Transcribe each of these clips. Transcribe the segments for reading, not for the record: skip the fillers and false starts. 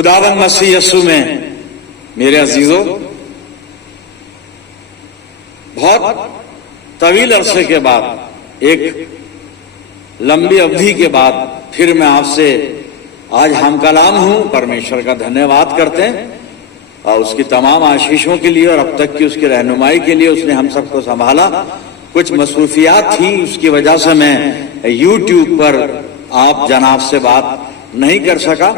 खुदावन मसीह यस्सु में मेरे अजीजों, बहुत तवील अरसे के बाद, एक लंबी अवधि के बाद फिर मैं आपसे आज हम कलाम हूं। परमेश्वर का धन्यवाद करते हैं और उसकी तमाम आशीषों के लिए और अब तक की उसकी रहनुमाई के लिए। उसने हम सबको संभाला। कुछ मसरूफियात थी, उसकी वजह से मैं यूट्यूब पर आप जनाब से बात नहीं कर सका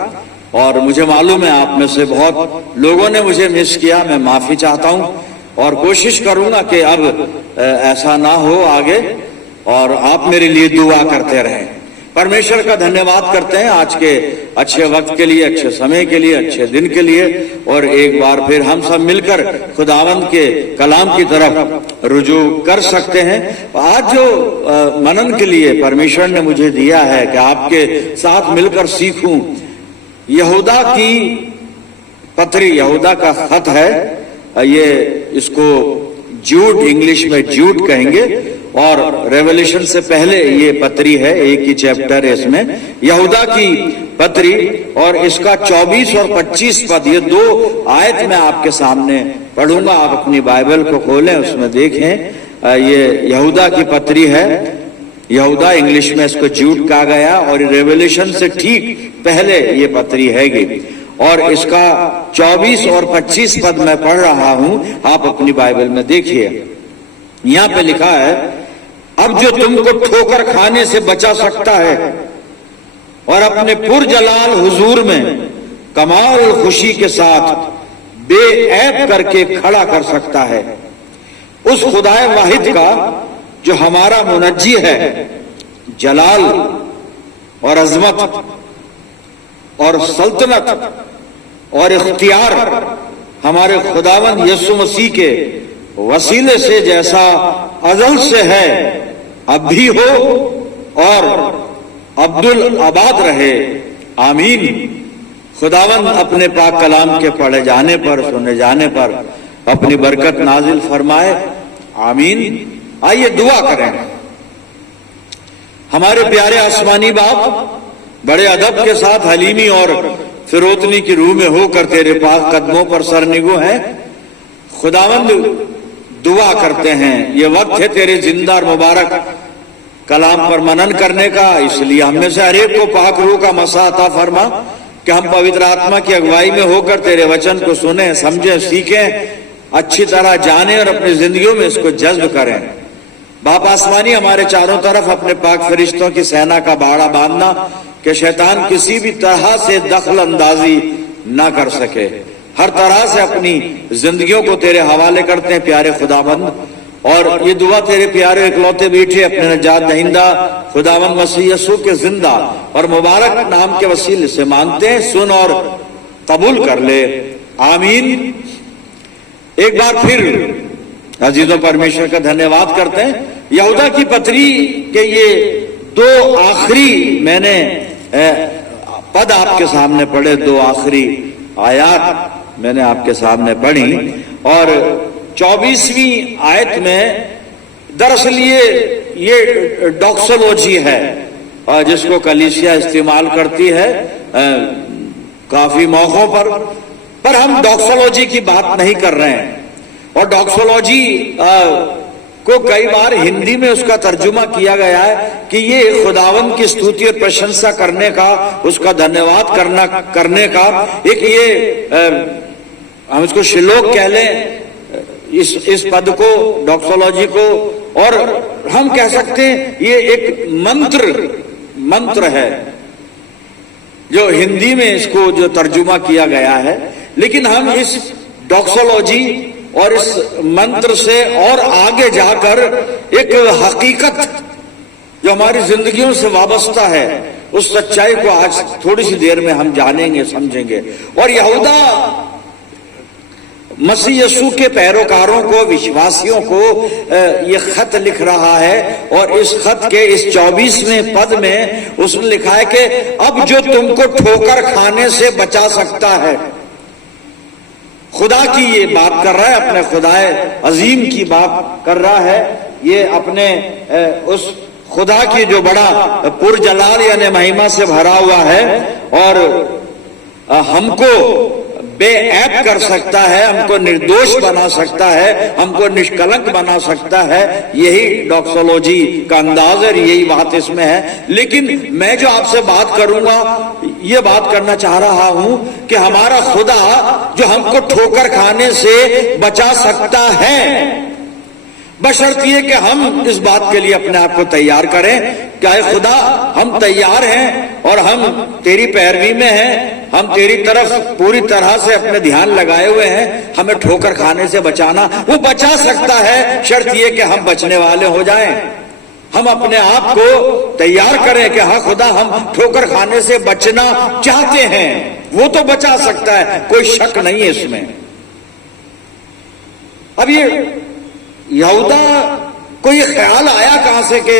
और मुझे मालूम है आप में से बहुत लोगों ने मुझे मिस किया। मैं माफी चाहता हूं और कोशिश करूंगा कि अब ऐसा ना हो आगे, और आप मेरे लिए दुआ करते रहें। परमेश्वर का धन्यवाद करते हैं आज के अच्छे वक्त के लिए, अच्छे समय के लिए, अच्छे दिन के लिए। और एक बार फिर हम सब मिलकर खुदावंद के कलाम की तरफ रुजू कर सकते हैं। आज जो मनन के लिए परमेश्वर ने मुझे दिया है कि आपके साथ मिलकर सीखूं, यहूदा की पत्री, यहूदा का खत है ये। इसको जूड, इंग्लिश में जूड कहेंगे, और रेवल्यूशन से पहले ये पत्री है। एक ही चैप्टर है इसमें, यहूदा की पत्री, और इसका 24 और 25 पद, ये दो आयत मैं आपके सामने पढ़ूंगा। आप अपनी बाइबल को खोलें, उसमें देखें। ये यहूदा की पत्री है। यहूदा, इंग्लिश में इसको जूड कहा गया, और रेवल्यूशन से ठीक पहले ये पत्री हैगी। और इसका 24 और 25 पद मैं पढ़ रहा हूं, आप अपनी बाइबल में देखिए। यहां पे लिखा है, अब जो तुमको ठोकर खाने से बचा सकता है और अपने पुरजलाल हुजूर में कमाल खुशी के साथ बेऐब करके खड़ा कर सकता है, उस खुदाए वाहिद का जो हमारा मुनज्जी है, जलाल और अजमत और सल्तनत और इख्तियार हमारे खुदावंद यीशु मसीह के वसीले से जैसा अजल से है, अब भी हो और अब्दुल आबाद रहे। आमीन। खुदावंद अपने पाक कलाम के पढ़े जाने पर, सुने जाने पर अपनी बरकत नाजिल फरमाए। आमीन। आइए दुआ करें। हमारे प्यारे आसमानी बाप, बड़े अदब के साथ हलीमी और फिरोतनी की रूह में होकर तेरे पास कदमों पर सरनिगो हैं। खुदावंद दुआ करते हैं, ये वक्त है तेरे जिंदा और मुबारक कलाम पर मनन करने का। इसलिए हम में से हर एक को पाक रूह का मसा अता फरमा कि हम पवित्र आत्मा की अगुवाई में होकर तेरे वचन को सुने, समझें, सीखें, अच्छी तरह जाने और अपनी जिंदगियों में इसको जज्ब करें। बाप आसमानी, हमारे चारों तरफ अपने पाक फरिश्तों की सेना का बाड़ा बांधना कि शैतान किसी भी तरह से दखल अंदाजी ना कर सके। हर तरह से अपनी जिंदगियों को तेरे हवाले करते हैं प्यारे खुदाबंद, और ये दुआ तेरे प्यारे इकलौते बेटे अपने नजात दहिंदा खुदावंद मसीह यीशु के जिंदा और मुबारक नाम के वसीले से मांगते हैं। सुन और कबूल कर ले। आमीन। एक बार फिर अजीजों परमेश्वर का धन्यवाद करते हैं। यहूदा की पत्री के ये दो आखिरी मैंने पद आपके सामने पढ़े, दो आखिरी आयत मैंने आपके सामने पढ़ी, और 24वीं आयत में दरअसल ये डॉक्सोलॉजी है जिसको कलीसिया इस्तेमाल करती है काफी मौकों पर हम डॉक्सोलॉजी की बात नहीं कर रहे हैं। और डॉक्सोलॉजी को कई बार हिंदी में उसका तर्जुमा किया गया है कि ये खुदावंद की स्तुति और प्रशंसा करने का, उसका धन्यवाद करने का एक ये हम इसको श्लोक कह लें, इस पद को, डॉक्सोलॉजी को, और हम कह सकते हैं ये एक मंत्र है जो हिंदी में इसको जो तर्जुमा किया गया है। लेकिन हम इस डॉक्सोलॉजी और इस मंत्र से और आगे जाकर एक हकीकत जो हमारी जिंदगियों से वाबस्ता है, उस सच्चाई को आज थोड़ी सी देर में हम जानेंगे, समझेंगे। और यहूदा मसीह यीशु के पैरोकारों को, विश्वासियों को ये खत लिख रहा है, और इस खत के इस 24वें पद में उसने लिखा है कि अब जो तुमको ठोकर खाने से बचा सकता है। खुदा की ये बात कर रहा है, अपने खुदाए अजीम की बात कर रहा है। ये अपने उस खुदा की जो बड़ा पुरजलाल यानी महिमा से भरा हुआ है, और हमको बेऐब कर सकता है, हमको निर्दोष बना सकता है, हमको निष्कलंक बना सकता है। यही डॉक्सोलॉजी का अंदाज है, यही बात इसमें है। लेकिन मैं जो आपसे बात करूंगा, ये बात करना चाह रहा हूं कि हमारा खुदा जो हमको ठोकर खाने से बचा सकता है, बशर्ते कि हम इस बात के लिए अपने आप को तैयार करें। क्या है खुदा, हम तैयार हैं और हम तेरी पैरवी में हैं, हम तेरी तरफ पूरी तरह से अपने ध्यान लगाए हुए हैं। हमें ठोकर खाने से बचाना, वो बचा सकता है, शर्त ये कि हम बचने वाले हो जाएं। हम अपने आप को तैयार करें कि हाँ खुदा, हम ठोकर खाने से बचना चाहते हैं। वो तो बचा सकता है, कोई शक नहीं है इसमें। अब ये यहूदा को ये ख्याल आया कहां से कि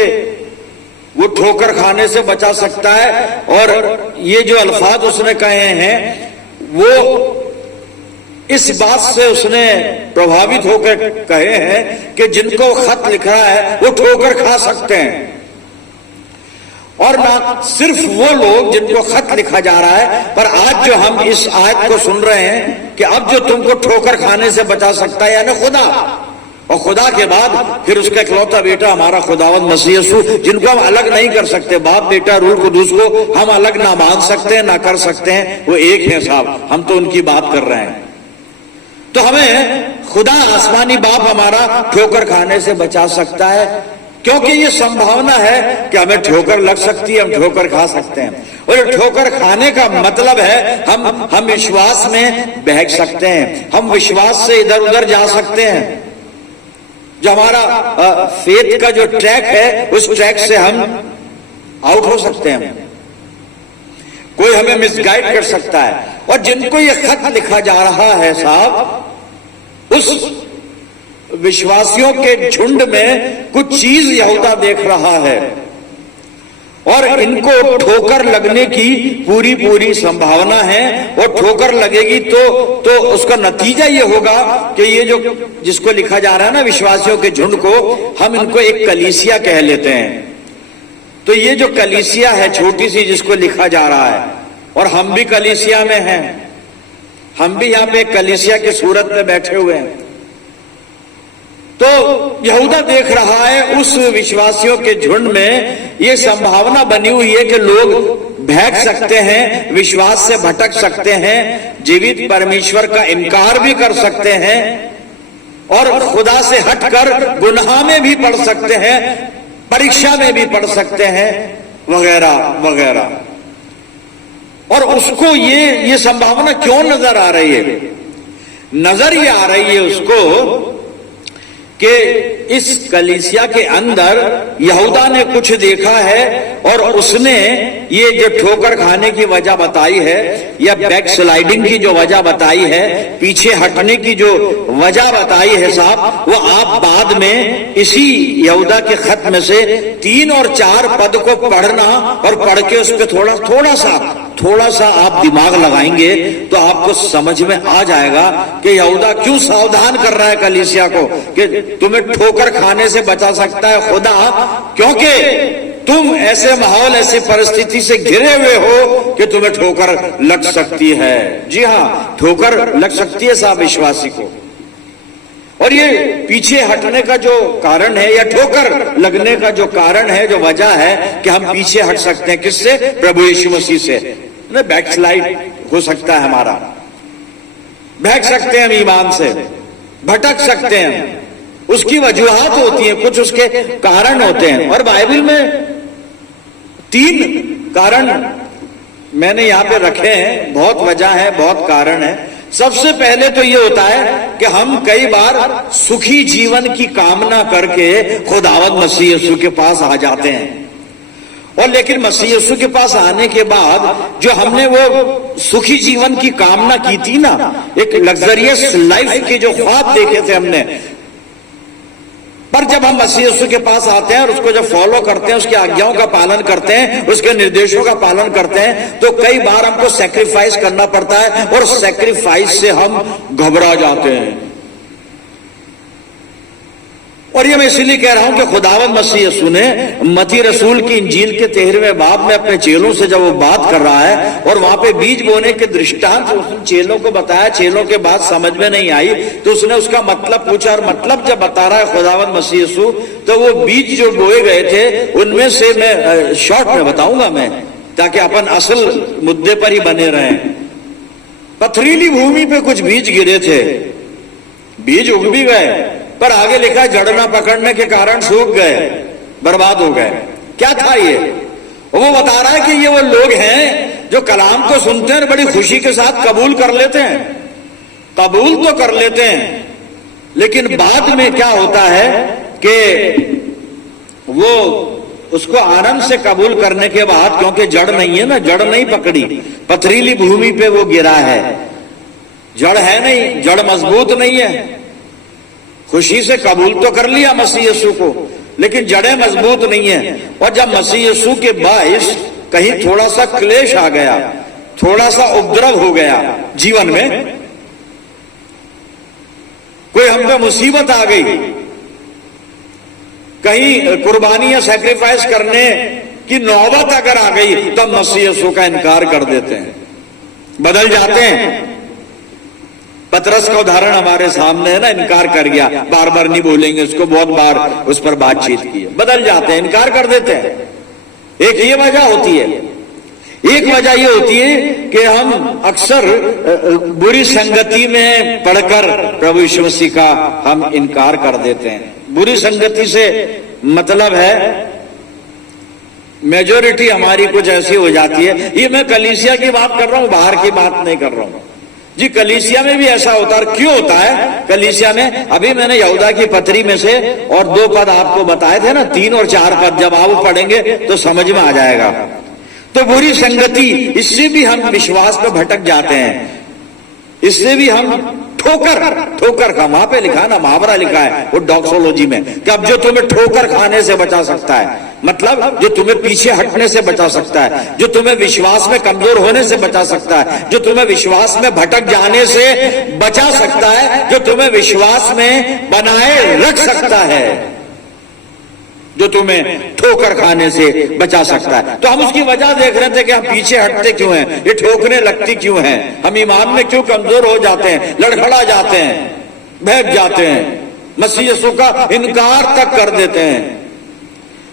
वो ठोकर खाने से बचा सकता है, और ये जो अल्फाज उसने कहे हैं वो इस बात से उसने प्रभावित होकर कहे हैं कि जिनको खत लिख रहा है वो ठोकर खा सकते हैं। और ना सिर्फ वो लोग जिनको खत लिखा जा रहा है, पर आज जो हम इस आयत को सुन रहे हैं कि अब जो तुमको ठोकर खाने से बचा सकता है यानी खुदा, और खुदा के बाद फिर उसका इकलौता बेटा हमारा खुदावंद मसीह यीशु, जिनको हम अलग नहीं कर सकते। बाप बेटा रूह कुदूस को हम अलग ना मान सकते हैं ना कर सकते हैं, वो एक है साहब। हम तो उनकी बात कर रहे हैं। तो हमें खुदा आसमानी बाप हमारा ठोकर खाने से बचा सकता है, क्योंकि ये संभावना है कि हमें ठोकर लग सकती है, हम ठोकर खा सकते हैं। और ठोकर खाने का मतलब है हम विश्वास में बहक सकते हैं, हम विश्वास से इधर उधर जा सकते हैं। जो हमारा फेथ का जो ट्रैक है, उस ट्रैक से हम आउट हो सकते हैं। कोई हमें मिसगाइड कर सकता है। और जिनको ये खत लिखा जा रहा है साहब, उस विश्वासियों के झुंड में कुछ चीज यहूदा देख रहा है, और इनको ठोकर लगने की पूरी पूरी संभावना है। और ठोकर लगेगी तो उसका नतीजा ये होगा कि ये जो जिसको लिखा जा रहा है ना, विश्वासियों के झुंड को, हम इनको एक कलीसिया कह लेते हैं। तो ये जो कलीसिया है छोटी सी जिसको लिखा जा रहा है, और हम भी कलीसिया में हैं, हम भी यहाँ पे कलीसिया की सूरत में बैठे हुए हैं। तो यहूदा देख रहा है उस विश्वासियों के झुंड में ये संभावना बनी हुई है कि लोग बहक सकते हैं, विश्वास से भटक सकते हैं, जीवित परमेश्वर का इनकार भी कर सकते हैं, और खुदा से हटकर गुनाह में भी पड़ सकते हैं, परीक्षा में भी पड़ सकते हैं, वगैरह वगैरह। और उसको ये संभावना क्यों नजर आ रही है? नजर ये आ रही है उसको कि इस कलीसिया के अंदर यहूदा ने कुछ देखा है, और उसने ये जो ठोकर खाने की वजह बताई है, या बैक स्लाइडिंग की जो वजह बताई है, पीछे हटने की जो वजह बताई है साहब, वो आप बाद में इसी यहूदा के खत में से 3 और 4 पद को पढ़ना, और पढ़ के उस पर थोड़ा सा आप दिमाग लगाएंगे तो आपको समझ में आ जाएगा कि यहूदा क्यों सावधान कर रहा है कलीसिया को कि तुम्हें ठोकर खाने से बचा सकता है खुदा, क्योंकि तुम ऐसे माहौल, ऐसी परिस्थिति से घिरे हुए हो कि तुम्हें ठोकर लग सकती है। जी हाँ, ठोकर लग सकती है साहब विश्वासी को। और ये पीछे हटने का जो कारण है, या ठोकर लगने का जो कारण है, जो वजह है कि हम पीछे हट सकते हैं, किससे? प्रभु यीशु मसीह से। बैकस्लाइड हो सकता है हमारा, बहक सकते हैं हम ईमान से, भटक सकते हैं। उसकी वजूहात होती हैं, कुछ उसके कारण होते हैं। और बाइबल में 3 कारण मैंने यहां पे रखे हैं, बहुत वजह है, बहुत कारण है। सबसे पहले तो ये होता है कि हम कई बार सुखी जीवन की कामना करके खुदावंद मसीह यीशु के पास आ जाते हैं, और लेकिन मसीह यीशु के पास आने के बाद जो हमने वो सुखी जीवन की कामना की थी ना, एक लग्जरियस लाइफ के जो ख्वाब देखे थे हमने, पर जब हम मसीह यीशु के पास आते हैं और उसको जब फॉलो करते हैं, उसकी आज्ञाओं का पालन करते हैं, उसके निर्देशों का पालन करते हैं, तो कई बार हमको सैक्रिफाइस करना पड़ता है, और सैक्रिफाइस से हम घबरा जाते हैं। और ये मैं इसलिए कह रहा हूं कि खुदावंद मसीह यीशु ने मती रसूल की इंजील के 13वें बाब में अपने चेलों से जब वो बात कर रहा है और वहां पे बीज बोने के दृष्टांत उसने चेलों को बताया, चेलों के बात समझ में नहीं आई तो उसने उसका मतलब पूछा, और मतलब जब बता रहा है खुदावंद मसीह यीशु, तो वो बीज जो बोए गए थे उनमें से मैं शॉर्ट में बताऊंगा मैं, ताकि अपन असल मुद्दे पर ही बने रहें। पथरीली भूमि पे कुछ बीज गिरे थे, बीज उग भी गए, पर आगे लिखा जड़ न पकड़ने के कारण सूख गए, बर्बाद हो गए। क्या था ये? वो बता रहा है कि ये वो लोग हैं जो कलाम को सुनते हैं और बड़ी खुशी के साथ कबूल कर लेते हैं, कबूल तो कर लेते हैं, लेकिन बाद में क्या होता है कि वो उसको आनंद से कबूल करने के बाद, क्योंकि जड़ नहीं है ना, जड़ नहीं पकड़ी, पथरीली भूमि पे वो गिरा है, जड़ है नहीं, जड़ मजबूत नहीं है। खुशी से कबूल तो कर लिया मसीह यीशु को, लेकिन जड़ें मजबूत नहीं है। और जब मसीह यीशु के बाइस कहीं थोड़ा सा क्लेश आ गया, थोड़ा सा उपद्रव हो गया जीवन में, कोई हम पे मुसीबत आ गई, कहीं कुर्बानी या सैक्रिफाइस करने की नौबत अगर आ गई, तब मसीह यीशु का इनकार कर देते हैं, बदल जाते हैं। पतरस का उदाहरण हमारे सामने है ना, इनकार कर गया, बार बार नहीं बोलेंगे उसको, बहुत बार उस पर बातचीत की है, बदल जाते हैं, इनकार कर देते हैं। एक ये वजह होती है, एक वजह ये होती है कि हम अक्सर बुरी संगति में पढ़कर प्रभु यीशु मसीह का हम इनकार कर देते हैं। बुरी संगति से मतलब है मेजोरिटी हमारी कुछ ऐसी हो जाती है। ये मैं कलीसिया की बात कर रहा हूं, बाहर की बात नहीं कर रहा हूं जी। कलीसिया में भी ऐसा होता है। क्यों होता है कलीसिया में? अभी मैंने यहूदा की पत्री में से और 2 पद आपको बताए थे ना, 3 और 4 पद, जब आप पढ़ेंगे तो समझ में आ जाएगा। तो बुरी संगति, इससे भी हम विश्वास पे भटक जाते हैं, इससे भी हम ठोकर का, वहां पे लिखा ना, मुहावरा लिखा है वो डॉक्सोलॉजी में, कि अब जो तुम्हें ठोकर खाने से बचा सकता है, मतलब जो तुम्हें पीछे हटने से बचा सकता है, जो तुम्हें विश्वास में कमजोर होने से बचा सकता है, जो तुम्हें विश्वास में भटक जाने से बचा सकता है, जो तुम्हें विश्वास में बनाए रख सकता है, जो तुम्हें ठोकर खाने से बचा सकता है। तो हम उसकी वजह देख रहे थे कि हम पीछे हटते क्यों हैं, ये ठोकने लगती क्यों हैं, हम ईमान में क्यों कमजोर हो जाते हैं, लड़खड़ा जाते हैं, बहक जाते हैं, मसीह यीशु का इनकार तक कर देते हैं।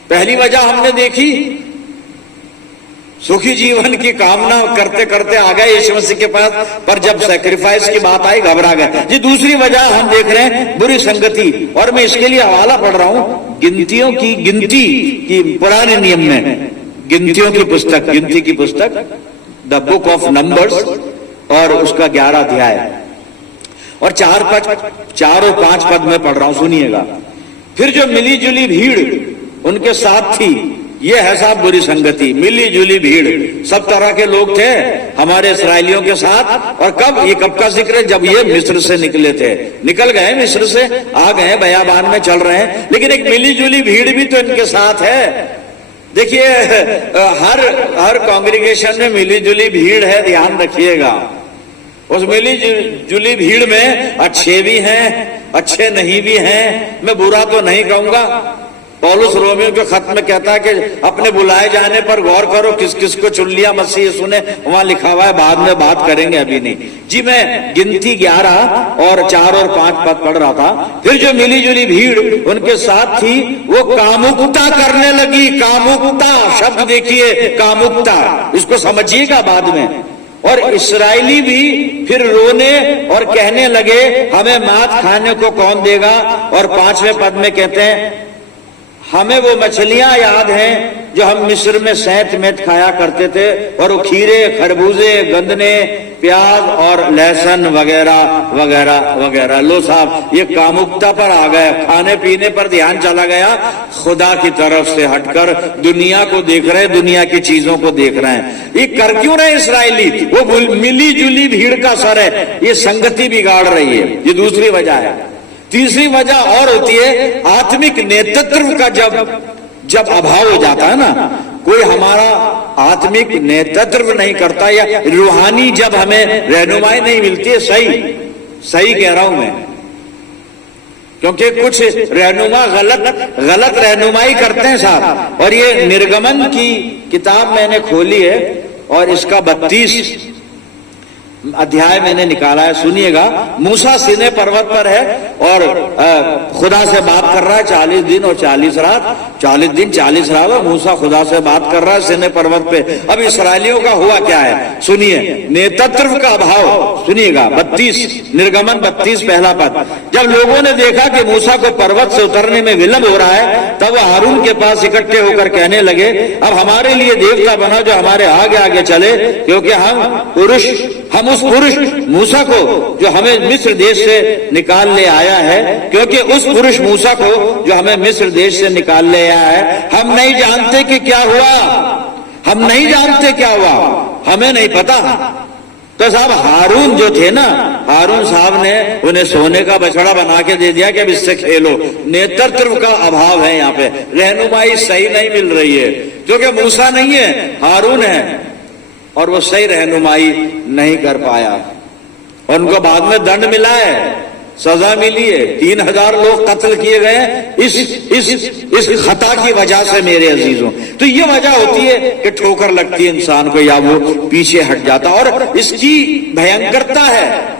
पहली वजह हमने देखी, सुखी जीवन की कामना करते करते आ गए यीशु मसीह के पास, पर जब सैक्रिफाइस की बात आई घबरा गए जी। दूसरी वजह हम देख रहे हैं बुरी संगति, और मैं इसके लिए हवाला पढ़ रहा हूं गिनतियों की, गिनती की पुराने नियम में गिनतियों की पुस्तक, गिनती की पुस्तक, द बुक ऑफ नंबर्स, और उसका 11 अध्याय और 4 और 5 पद में पढ़ रहा हूं, सुनिएगा। फिर जो मिली जुली भीड़ उनके साथ थी, ये है साहब बुरी संगति, मिली जुली भीड़, सब तरह के लोग थे हमारे इस्राएलियों के साथ। और कब, ये कब का जिक्र है? जब ये मिस्र से निकले थे, निकल गए मिस्र से, आ गए बयाबान में चल रहे हैं, लेकिन एक मिली जुली भीड़ भी तो इनके साथ है। देखिए हर कांग्रेगेशन में मिली जुली भीड़ है, ध्यान रखिएगा। उस मिली जुली भीड़ में अच्छे भी हैं, अच्छे नहीं भी हैं, मैं बुरा तो नहीं कहूंगा। पौलुस रोमियो के खत में कहता है कि अपने बुलाए जाने पर गौर करो, किस किस को चुन लिया मसीह यीशु ने, वहां लिखा हुआ है, बाद में बात करेंगे, अभी नहीं जी। मैं गिनती 11 और 4 और 5 पद पढ़ रहा था। फिर जो मिली जुली भीड़ उनके साथ थी, वो कामुकता करने लगी। कामुकता शब्द देखिए, कामुकता, इसको समझिएगा बाद में। और इस्राएली भी फिर रोने और कहने लगे, हमें मांस खाने को कौन देगा। और 5वें पद में कहते हैं, हमें वो मछलियां याद हैं जो हम मिस्र में सैत में खाया करते थे, और वो खीरे, खरबूजे, गंदने, प्याज और लहसुन वगैरह वगैरह वगैरह। लो साहब, ये कामुकता पर आ गए, खाने पीने पर ध्यान चला गया, खुदा की तरफ से हटकर दुनिया को देख रहे, दुनिया की चीजों को देख रहे हैं। ये कर क्यों रहे इस्राएली? वो मिली जुली भीड़ का असर है, ये संगति बिगाड़ रही है, ये दूसरी वजह है। तीसरी वजह और होती है आत्मिक नेतृत्व का जब अभाव हो जाता है ना, कोई हमारा आत्मिक नेतृत्व नहीं करता, या रूहानी जब हमें रहनुमाई नहीं मिलती है, सही कह रहा हूं मैं, क्योंकि कुछ रहनुमा गलत रहनुमाई करते हैं साहब। और ये निर्गमन की किताब मैंने खोली है और इसका 32 अध्याय मैंने निकाला है, सुनिएगा। मूसा सीने पर्वत पर है और खुदा से बात कर रहा है 40 दिन और 40 रात, 40 दिन 40 रात और मूसा खुदा से बात कर रहा है सीने पर्वत पे। अब इसराइलियों का हुआ क्या है, सुनिए। नेतृत्व का अभाव, सुनिएगा 32 निर्गमन 32 पहला पद। जब लोगों ने देखा कि मूसा को पर्वत से उतरने में विलंब हो रहा है, तब वह हारून के पास इकट्ठे होकर कहने लगे, अब हमारे लिए देवता बना जो हमारे आगे आगे चले, क्योंकि हम उस पुरुष मूसा को जो हमें मिस्र देश से निकाल ले आया है, क्योंकि उस पुरुष मूसा को जो हमें मिस्र देश से निकाल ले आया है, हम नहीं जानते कि क्या हुआ, हम नहीं जानते क्या हुआ, हमें नहीं पता। तो साहब हारून जो थे ना, हारून साहब ने उन्हें सोने का बछड़ा बना के दे दिया कि अब इससे खेलो। नेतृत्व का अभाव है, यहाँ पे रहनुमाई सही नहीं मिल रही है, क्योंकि मूसा नहीं है, हारून है और वो सही रहनुमाई नहीं कर पाया। और उनको बाद में दंड मिला है, सजा मिली है, 3000 लोग कत्ल किए गए इस खता की वजह से मेरे अजीजों। तो ये वजह होती है कि ठोकर लगती है इंसान को या वो पीछे हट जाता। और इसकी भयंकरता है,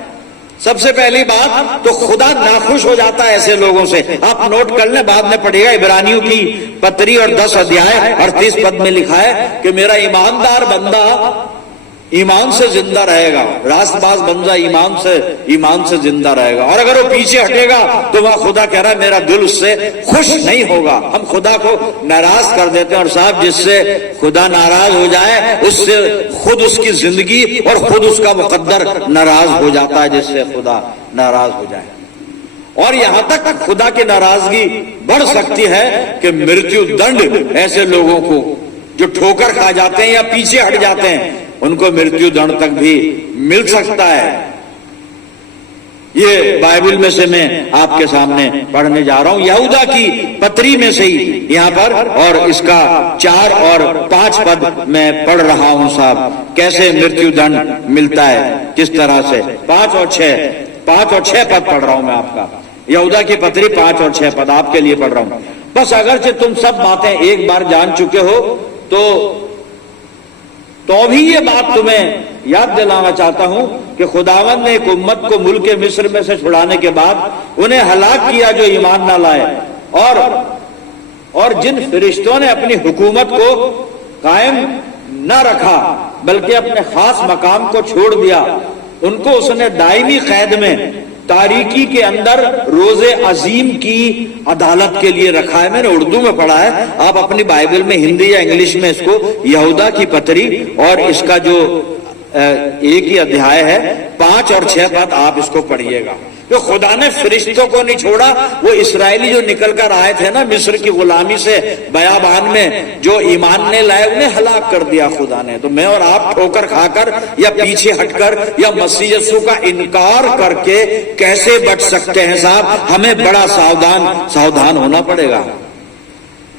सबसे पहली बात तो खुदा नाखुश हो जाता है ऐसे लोगों से। आप नोट कर लें, बाद में पढ़िएगा इब्रानियों की पत्री और 10 अध्याय 38 पद में लिखा है कि मेरा ईमानदार बंदा ईमान से जिंदा रहेगा, रास्तबाज बंदा ईमान से जिंदा रहेगा। और अगर वो पीछे हटेगा तो वह खुदा कह रहा है मेरा दिल उससे खुश नहीं होगा। हम खुदा को नाराज कर देते हैं, और साहब जिससे खुदा नाराज हो जाए उससे खुद उसकी जिंदगी और खुद उसका मुकद्दर नाराज हो जाता है, जिससे खुदा नाराज हो जाए। और यहां तक खुदा की नाराजगी बढ़ सकती है कि मृत्यु दंड ऐसे लोगों को जो ठोकर खा जाते हैं या पीछे हट जाते हैं, उनको मृत्यु दंड तक भी मिल सकता है। ये बाइबल में से मैं आपके सामने पढ़ने जा रहा हूं, यहूदा की पत्री में से ही यहाँ पर, और इसका 4 और 5 पद मैं पढ़ रहा हूं साहब, कैसे मृत्यु दंड मिलता है, किस तरह से। 5 और 6 पद पढ़ रहा हूं मैं आपका, यहूदा की पत्री 5 और 6 पद आपके लिए पढ़ रहा हूं। बस अगरचे तुम सब बातें एक बार जान चुके हो तो भी ये बात तुम्हें याद दिलाना चाहता हूं कि खुदावंद ने एक उम्मत को मुल्क मिस्र में से छुड़ाने के बाद उन्हें हलाक किया जो ईमान न लाए, और जिन फरिश्तों ने अपनी हुकूमत को कायम न रखा बल्कि अपने खास मकाम को छोड़ दिया, उनको उसने दायमी कैद में तारीकी के अंदर रोजे अजीम की अदालत के लिए रखा है। मैंने उर्दू में पढ़ा है, आप अपनी बाइबल में हिंदी या इंग्लिश में इसको यहूदा की पत्री और इसका जो एक ही अध्याय है 5 और 6 पद आप इसको पढ़िएगा। तो खुदा ने फरिश्तों को नहीं छोड़ा, वो इस्राएली जो निकल कर आए थे ना मिस्र की गुलामी से बयाबान में, जो ईमान ने लाए उन्हें हलाक कर दिया खुदा ने। तो मैं और आप ठोकर खाकर या पीछे हटकर या मसीह यीशु का इनकार करके कैसे बच सकते हैं साहब? हमें बड़ा सावधान होना पड़ेगा,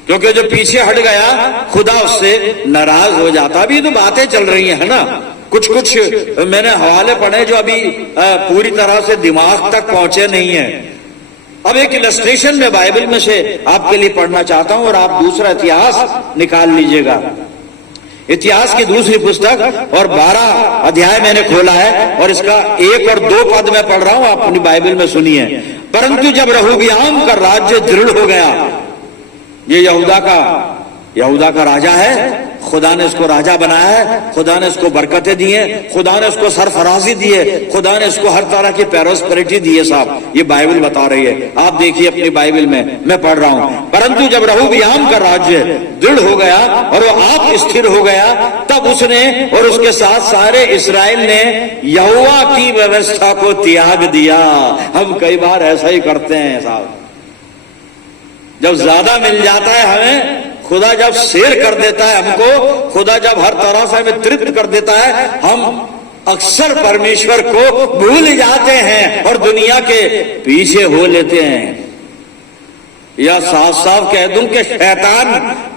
क्योंकि जो पीछे हट गया खुदा उससे नाराज हो जाता। अभी तो बातें चल रही है ना, कुछ मैंने हवाले पढ़े जो अभी पूरी तरह से दिमाग तक पहुंचे नहीं है। अब एक इलस्ट्रेशन में बाइबल में से आपके लिए पढ़ना चाहता हूं, और आप दूसरा इतिहास निकाल लीजिएगा। इतिहास की दूसरी पुस्तक और 12 अध्याय मैंने खोला है, और इसका 1 और 2 पद में पढ़ रहा हूं, आप अपनी बाइबल में सुनिए। परंतु जब रहूबियाम का राज्य दृढ़ हो गया, ये यहूदा का राजा है, खुदा ने इसको राजा बनाया है, खुदा ने इसको बरकतें दी हैं, खुदा ने इसको सरफराजी दी है, खुदा ने इसको हर तरह की प्रोस्पेरिटी दी है साहब। ये बाइबल बता रही है, आप देखिए अपनी बाइबल में, मैं पढ़ रहा हूं। परंतु जब रहूबियाम का राज्य दृढ़ हो गया और वो आप स्थिर हो गया, तब उसने और उसके साथ सारे इस्राएल ने यहोवा की व्यवस्था को त्याग दिया। हम कई बार ऐसा ही करते हैं साहब, जब ज्यादा मिल जाता है हमें, खुदा जब शेर कर देता है हमको, खुदा जब हर तरह से हमें तृप्त कर देता है, हम अक्सर परमेश्वर को भूल जाते हैं और दुनिया के पीछे हो लेते हैं। या साफ साफ कह दूं कि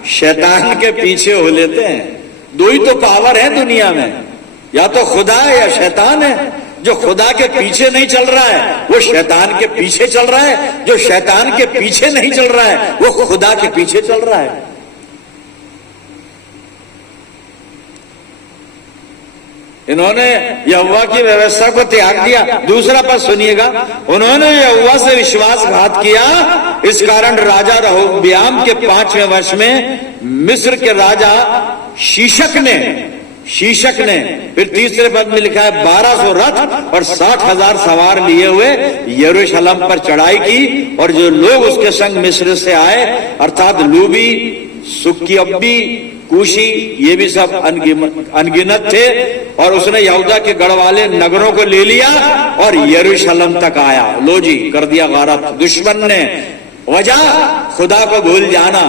शैतान के पीछे हो लेते हैं। दो ही तो पावर है दुनिया में, या तो खुदा है या शैतान है। जो खुदा के पीछे नहीं चल रहा है वो शैतान के पीछे चल रहा है, जो शैतान के पीछे नहीं चल रहा है वो खुदा के पीछे चल रहा है। इन्होंने यहोवा की व्यवस्था को त्याग दिया। दूसरा पद सुनिएगा, उन्होंने यहोवा से विश्वासघात किया, इस कारण राजा रहोबियाम के 5वें वर्ष में मिस्र के राजा शीशक ने फिर तीसरे पद में लिखा है 1200 रथ और 60,000 सवार लिए हुए यरूशलेम पर चढ़ाई की, और जो लोग उसके संग मिस्र से आए अर्थात लूबी, सुक्कियब्बी, कूशी, ये भी सब अनगिनत थे, और उसने यहूदा के गढ़ वाले नगरों को ले लिया और यरूशलेम तक आया। लो जी, कर दिया गारत दुश्मन ने। वजह खुदा को भूल जाना।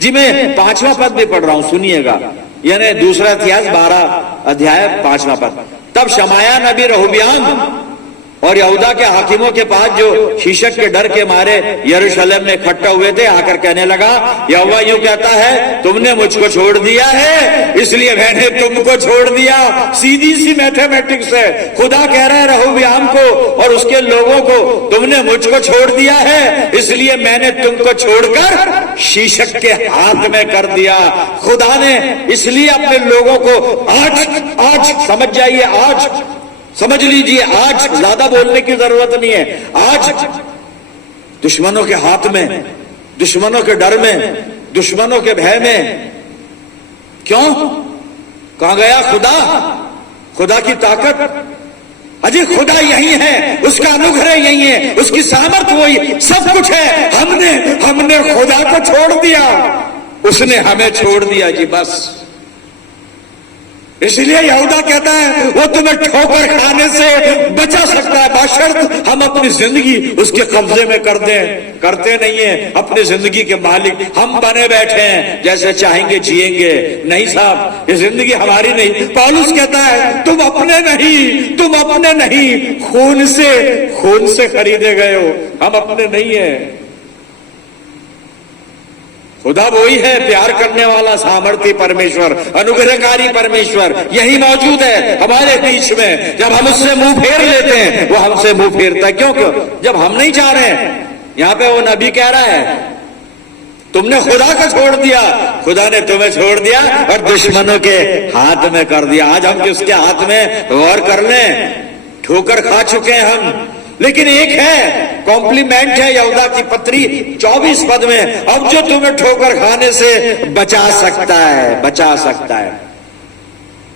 जी मैं 5वां पद भी पढ़ रहा हूं, सुनिएगा, यानी दूसरा इतिहास 12 अध्याय 5वां पद। तब शमाया नबी रहोबियाम और यहूदा के हाकिमों के पास जो शीशक के डर के मारे यरूशलेम में इकट्ठा हुए थे आकर कहने लगा, यहोवा यूं कहता है, तुमने मुझको छोड़ दिया है इसलिए मैंने तुमको छोड़ दिया। सीधी सी मैथमेटिक्स है। खुदा कह रहा है रहोबियाम को और उसके लोगों को, तुमने मुझको छोड़ दिया है इसलिए मैंने तुमको छोड़कर शीशक के हाथ में कर दिया। खुदा ने इसलिए अपने लोगों को आज समझ जाइए, आज समझ लीजिए, आज ज्यादा बोलने की जरूरत नहीं है, आज दुश्मनों के हाथ में, दुश्मनों के डर में, दुश्मनों के भय में। क्यों? कहां गया खुदा? खुदा की ताकत अजी खुदा यही है, उसका अनुग्रह यही है, उसकी सामर्थ वही सब कुछ है। हमने खुदा को छोड़ दिया, उसने हमें छोड़ दिया जी, बस। इसलिए यहूदा कहता है वो तुम्हें ठोकर खाने से बचा सकता है बशर्त हम अपनी जिंदगी उसके कब्जे में कर दें। करते नहीं है, अपनी जिंदगी के मालिक हम बने बैठे हैं, जैसे चाहेंगे जिएंगे। नहीं साहब, ये जिंदगी हमारी नहीं। पौलुस कहता है तुम अपने नहीं, खून से खरीदे गए हो, हम अपने नहीं है। खुदा वही है, प्यार करने वाला सामर्थी परमेश्वर, अनुग्रहकारी परमेश्वर, यही मौजूद है हमारे बीच में। जब हम उससे मुंह फेर लेते हैं वो हमसे मुंह फेरता है। क्यों? जब हम नहीं चाह रहे हैं। यहां पे वो नबी कह रहा है तुमने खुदा को छोड़ दिया, खुदा ने तुम्हें छोड़ दिया और दुश्मनों के हाथ में कर दिया। आज हम किसके हाथ में गौर कर लें। ठोकर खा चुके हैं हम, लेकिन एक है कॉम्प्लीमेंट है यहूदा की पत्री 24 पद में, अब जो तुम्हें ठोकर खाने से बचा सकता है।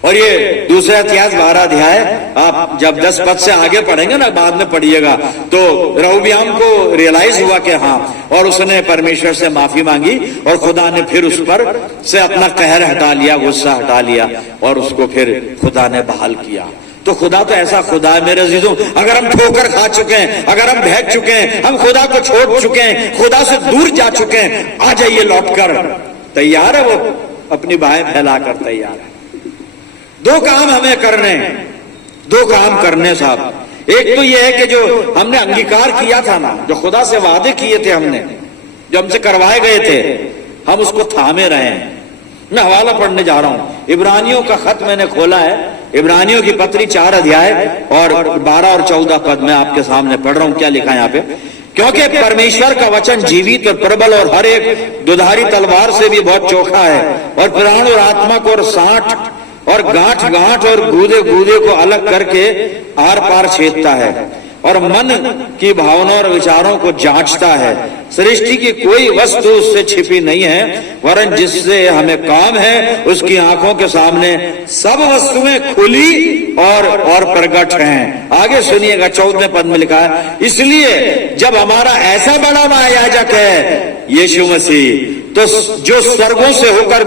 और ये दूसरा इतिहास 12 अध्याय आप जब 10 पद से आगे पढ़ेंगे ना, बाद में पढ़िएगा, तो रहोबियाम को रियलाइज हुआ कि हाँ, और उसने परमेश्वर से माफी मांगी और खुदा ने फिर उस पर से अपना कहर हटा लिया, गुस्सा हटा लिया, और उसको फिर खुदा ने बहाल किया। तो खुदा तो ऐसा खुदा है मेरे अजीजों, अगर हम ठोकर खा चुके हैं, अगर हम बहक चुके हैं, हम खुदा को छोड़ चुके हैं, खुदा से दूर जा चुके हैं, आ जाइए लौटकर। तैयार है वो, अपनी बाहें फैलाकर तैयार है। दो काम हमें करने, दो काम करने साहब। एक तो ये है कि जो हमने अंगीकार किया था ना, जो खुदा से वादे किए थे हमने, जो हमसे करवाए गए थे, हम उसको थामे रहे हैं। मैं हवाला पढ़ने जा रहा हूं, इब्रानियों का खत मैंने खोला है, इब्रानियों की पत्री 4 अध्याय और 12 और 14 पद में आपके सामने पढ़ रहा हूं। क्या लिखा है यहाँ पे? क्योंकि परमेश्वर का वचन जीवित और प्रबल और हर एक दुधारी तलवार से भी बहुत चोखा है, और प्राण और आत्मा को और सांठ और गांठ और गूदे को अलग करके आर पार छेदता है, और मन की भावना और विचारों को जांचता है। सृष्टि की कोई वस्तु उससे छिपी नहीं है, वरन जिससे हमें काम है उसकी आंखों के सामने सब वस्तुएं खुली और प्रकट हैं। आगे सुनिएगा, 14वें पद में लिखा है, इसलिए जब हमारा ऐसा बड़ा महायाजक है यीशु मसीह, तो जो स्वर्गों से होकर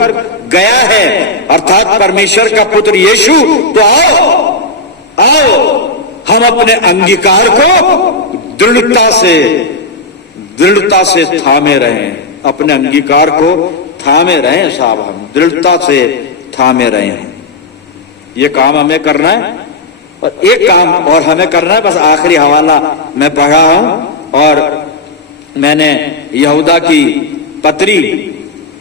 गया है अर्थात परमेश्वर का पुत्र यीशु, तो आओ हम अपने अंगीकार को दृढ़ता से थामे रहें। अपने अंगीकार को थामे रहें साहब, हम दृढ़ता से थामे रहें। ये काम हमें करना है, और एक काम और हमें करना है, बस आखिरी हवाला मैं पढ़ा हूं, और मैंने यहूदा की पत्री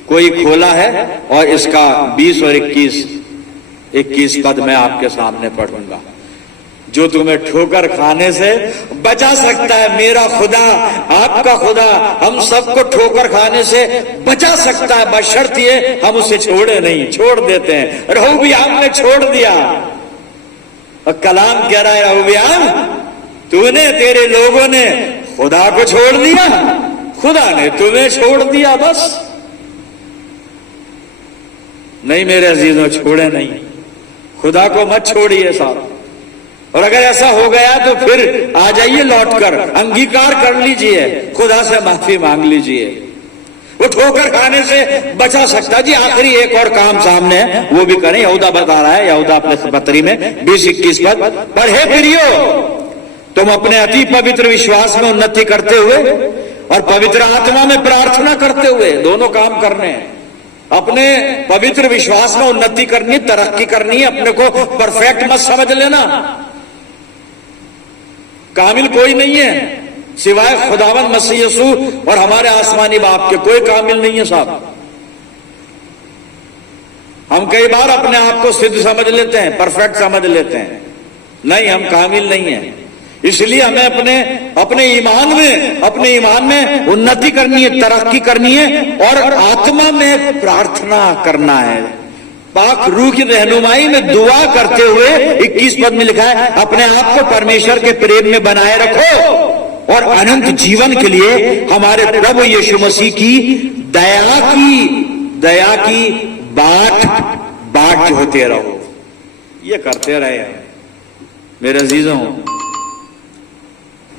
कोई खोला है, और इसका 20 और 21 पद मैं आपके सामने पढ़ूंगा। जो तुम्हें ठोकर खाने से बचा सकता है। मेरा खुदा, आपका खुदा हम सबको ठोकर खाने से बचा सकता है, बशर्त ये हम उसे छोड़े नहीं। छोड़ देते हैं। रहूबियाम ने छोड़ दिया और कलाम कह रहा है, रहूबियाम तूने, तेरे लोगों ने खुदा को छोड़ दिया, खुदा ने तुम्हें छोड़ दिया। बस नहीं मेरे अजीजों, छोड़े नहीं, खुदा को मत छोड़िए साहब। और अगर ऐसा हो गया तो फिर आ जाइए लौटकर, अंगीकार कर लीजिए, खुदा से माफी मांग लीजिए। वो ठोकर खाने से बचा सकता। जी आखिरी एक और काम सामने है, वो भी करें। यहूदा बता रहा है, यहूदा अपने पत्री में 20-21 पद, पर हे प्रियो, तुम अपने अति पवित्र विश्वास में उन्नति करते हुए और पवित्र आत्मा में प्रार्थना करते हुए, दोनों काम करने हैं। अपने पवित्र विश्वास में उन्नति करनी, तरक्की करनी है। अपने को परफेक्ट मत समझ लेना। कामिल कोई नहीं है सिवाय खुदावंद मसीह यीशु और हमारे आसमानी बाप के, कोई कामिल नहीं है साहब। हम कई बार अपने आप को सिद्ध समझ लेते हैं, परफेक्ट समझ लेते हैं। नहीं, हम कामिल नहीं है। इसलिए हमें अपने ईमान में उन्नति करनी है, तरक्की करनी है और आत्मा में प्रार्थना करना है। पाक रूह की रहनुमाई में दुआ करते हुए 21 पद में लिखा है, अपने आप को परमेश्वर के प्रेम में बनाए रखो और अनंत जीवन के लिए हमारे प्रभु यीशु मसीह की दया की बाट होते रहो। ये करते रहे मेरे अजीजों।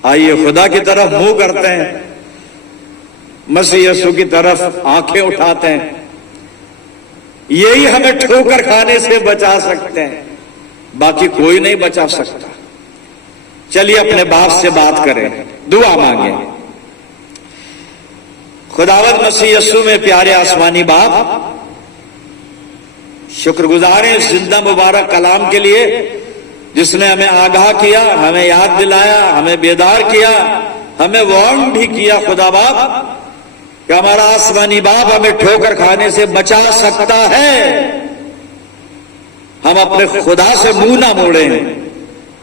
आइए खुदा की तरफ मुंह करते हैं, मसीह यीशु की तरफ आंखें उठाते हैं। यही हमें ठोकर खाने से बचा सकते हैं, बाकी कोई नहीं बचा सकता। चलिए अपने बाप से बात करें, दुआ मांगे। खुदावंद मसीह यीशु में प्यारे आसमानी बाप, शुक्रगुजार हैं इस जिंदा मुबारक कलाम के लिए, जिसने हमें आगाह किया, हमें याद दिलाया, हमें बेदार किया, हमें वार्न भी किया खुदा बाप कि हमारा आसमानी बाप हमें ठोकर खाने से बचा सकता है। हम अपने खुदा से मुंह ना मोड़े।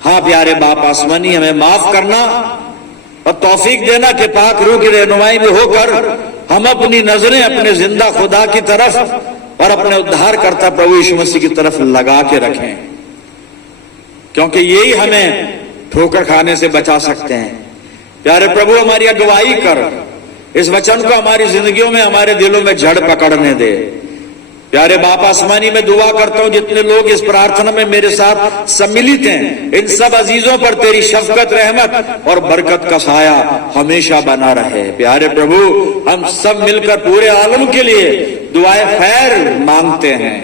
हाँ प्यारे बाप आसमानी, हमें माफ करना और तौफीक देना कि पाक रूह की रहनुमाई में होकर हम अपनी नजरें अपने जिंदा खुदा की तरफ और अपने उद्धारकर्ता प्रभु यीशु मसीह की तरफ लगा के रखें, क्योंकि यही हमें ठोकर खाने से बचा सकते हैं। प्यारे प्रभु, हमारी अगुवाई कर, इस वचन को हमारी जिंदगियों में, हमारे दिलों में जड़ पकड़ने दे। प्यारे बाप आसमानी, में दुआ करता हूं जितने लोग इस प्रार्थना में मेरे साथ सम्मिलित हैं, इन सब अजीजों पर तेरी शफकत, रहमत और बरकत का साया हमेशा बना रहे। प्यारे प्रभु, हम सब मिलकर पूरे आलम के लिए दुआए खैर मांगते हैं,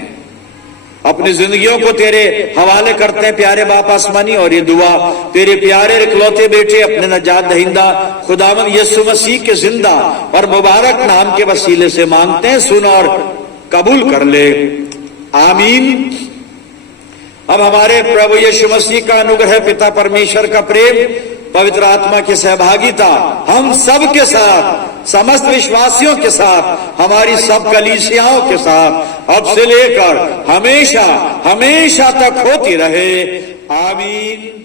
अपनी जिंदगियों को तेरे हवाले करते हैं प्यारे बाप आसमानी। और ये दुआ तेरे प्यारे इकलौते बेटे अपने नजात दहिंदा खुदावंद यीशु मसीह के जिंदा और मुबारक नाम के वसीले से मांगते हैं। सुन और कबूल कर ले, आमीन। अब हमारे प्रभु यीशु मसीह का अनुग्रह, पिता परमेश्वर का प्रेम, पवित्र आत्मा की सहभागिता हम सब के साथ, समस्त विश्वासियों के साथ, हमारी सब कलीसियाओं के साथ अब से लेकर हमेशा तक होती रहे, आमीन।